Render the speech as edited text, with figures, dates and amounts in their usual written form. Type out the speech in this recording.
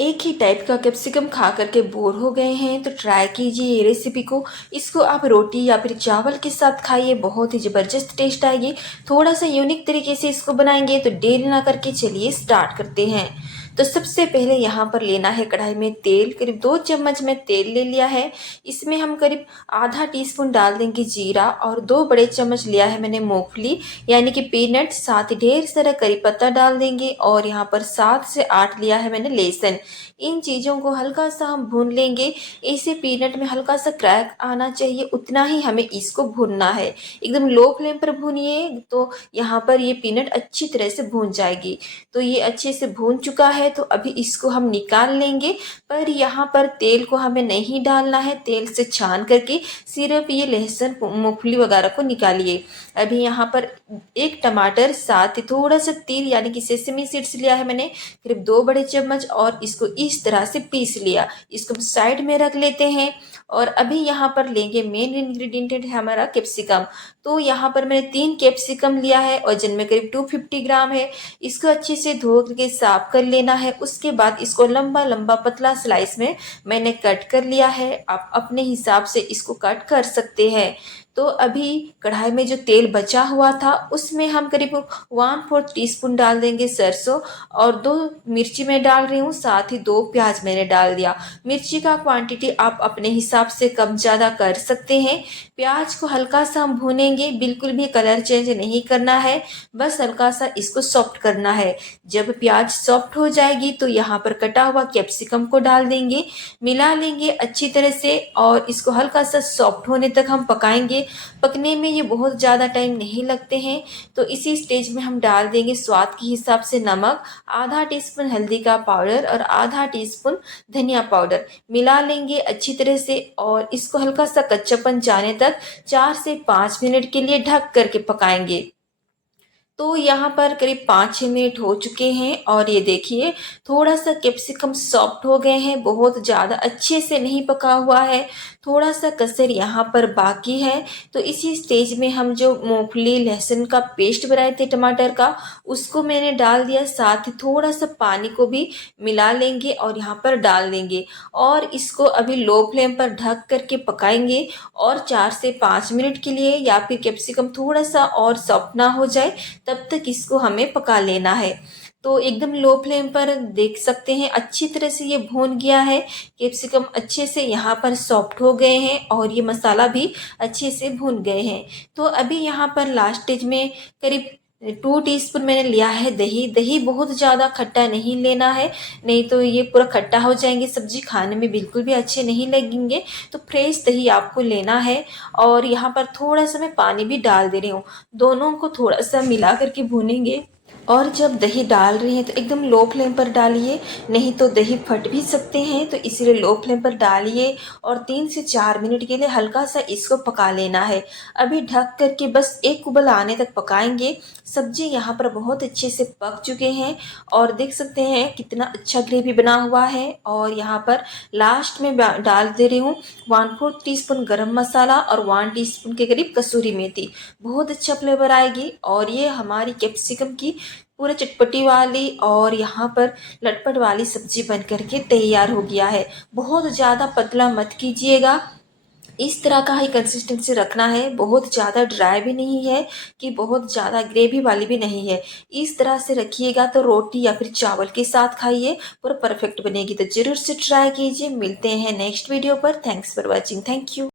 एक ही टाइप का कैप्सिकम खा करके बोर हो गए हैं तो ट्राई कीजिए ये रेसिपी को। इसको आप रोटी या फिर चावल के साथ खाइए, बहुत ही ज़बरदस्त टेस्ट आएगी। थोड़ा सा यूनिक तरीके से इसको बनाएंगे तो देर ना करके चलिए स्टार्ट करते हैं। तो सबसे पहले यहाँ पर लेना है कढ़ाई में तेल, करीब 2 चम्मच में तेल ले लिया है। इसमें हम करीब आधा टीस्पून डाल देंगे जीरा और 2 बड़े चम्मच लिया है मैंने मूंगफली यानी कि पीनट, साथ ही ढेर सारा करी पत्ता डाल देंगे और यहाँ पर 7 से 8 लिया है मैंने लहसुन। इन चीज़ों को हल्का सा हम भून लेंगे। इसे पीनट में हल्का सा क्रैक आना चाहिए, उतना ही हमें इसको भूनना है। एकदम लो फ्लेम पर भूनिए तो यहाँ पर ये पीनट अच्छी तरह से भून जाएगी। तो ये अच्छे से भून चुका है तो अभी इसको हम निकाल लेंगे। पर यहाँ पर तेल को हमें नहीं डालना है, तेल से छान करके सिर्फ ये लहसुन मूंगफली वगैरह को निकालिए। अभी यहाँ पर एक टमाटर, साथ ही थोड़ा सा तिल यानी कि सेसमी सीड्स लिया है मैंने करीब 2 बड़े चम्मच और इसको इस तरह से पीस लिया। इसको हम साइड में रख लेते हैं। और अभी यहाँ पर लेंगे मेन इंग्रेडिएंट है हमारा कैप्सिकम। तो यहाँ पर मैंने 3 कैप्सिकम लिया है और जिनमें करीब 250 ग्राम है। इसको अच्छे से धो के साफ कर लेना है। उसके बाद इसको लंबा लंबा पतला स्लाइस में मैंने कट कर लिया है। आप अपने हिसाब से इसको कट कर सकते हैं। तो अभी कढ़ाई में जो तेल बचा हुआ था उसमें हम करीब 1/4 टीस्पून डाल देंगे सरसों और 2 मिर्ची मैं डाल रही हूँ, साथ ही 2 प्याज मैंने डाल दिया। मिर्ची का क्वांटिटी आप अपने हिसाब से कम ज़्यादा कर सकते हैं। प्याज को हल्का सा हम भूनेंगे, बिल्कुल भी कलर चेंज नहीं करना है, बस हल्का सा इसको सॉफ्ट करना है। जब प्याज सॉफ्ट हो जाएगी तो यहाँ पर कटा हुआ कैप्सिकम को डाल देंगे, मिला लेंगे अच्छी तरह से और इसको हल्का सा सॉफ्ट होने तक हम पकाएंगे। पकने में ये बहुत ज़्यादा टाइम नहीं लगते हैं। तो इसी स्टेज में हम डाल देंगे स्वाद के हिसाब से नमक, आधा टीस्पून हल्दी का पाउडर और आधा टीस्पून धनिया पाउडर। मिला लेंगे अच्छी तरह से और इसको हल्का सा कच्चापन जाने तक 4 से 5 मिनट के लिए ढक करके पकाएंगे। तो यहाँ पर करीब 5-6 मिनट हो चुके हैं और ये देखिए थोड़ा सा कैप्सिकम सॉफ्ट हो गए हैं, बहुत ज़्यादा अच्छे से नहीं पका हुआ है, थोड़ा सा कसर यहाँ पर बाकी है। तो इसी स्टेज में हम जो मूंगफली लहसुन का पेस्ट बनाए थे टमाटर का, उसको मैंने डाल दिया, साथ ही थोड़ा सा पानी को भी मिला लेंगे और यहाँ पर डाल देंगे और इसको अभी लो फ्लेम पर ढक करके पकाएंगे और 4 से 5 मिनट के लिए, या फिर कैप्सिकम थोड़ा सा और सॉफ्ट ना हो जाए तब तक इसको हमें पका लेना है। तो एकदम लो फ्लेम पर देख सकते हैं अच्छी तरह से ये भून गया है। कैप्सिकम अच्छे से यहाँ पर सॉफ्ट हो गए हैं और ये मसाला भी अच्छे से भून गए हैं। तो अभी यहाँ पर लास्ट स्टेज में करीब 2 टीस्पून मैंने लिया है दही। दही बहुत ज़्यादा खट्टा नहीं लेना है, नहीं तो ये पूरा खट्टा हो जाएंगे, सब्जी खाने में बिल्कुल भी अच्छे नहीं लगेंगे। तो फ्रेश दही आपको लेना है और यहाँ पर थोड़ा सा मैं पानी भी डाल दे रही हूँ। दोनों को थोड़ा सा मिला करके भूनेंगे और जब दही डाल रही हैं तो एकदम लो फ्लेम पर डालिए, नहीं तो दही फट भी सकते हैं, तो इसीलिए लो फ्लेम पर डालिए और 3 से 4 मिनट के लिए हल्का सा इसको पका लेना है। अभी ढक करके बस एक उबाल आने तक पकाएंगे। सब्जी यहाँ पर बहुत अच्छे से पक चुके हैं और देख सकते हैं कितना अच्छा ग्रेवी बना हुआ है। और यहाँ पर लास्ट में डाल दे रही हूँ 1/4 टीस्पून गरम मसाला और 1 टीस्पून के करीब कसूरी मेथी, बहुत अच्छा फ्लेवर आएगी। और ये हमारी कैप्सिकम की पूरा चटपटी वाली और यहाँ पर लटपट वाली सब्जी बन करके तैयार हो गया है। बहुत ज़्यादा पतला मत कीजिएगा, इस तरह का ही कंसिस्टेंसी रखना है, बहुत ज़्यादा ड्राई भी नहीं है कि बहुत ज़्यादा ग्रेवी वाली भी नहीं है। इस तरह से रखिएगा तो रोटी या फिर चावल के साथ खाइए, पूरा परफेक्ट बनेगी। तो ज़रूर से ट्राई कीजिए। मिलते हैं नेक्स्ट वीडियो पर। Thanks for watching. Thank you.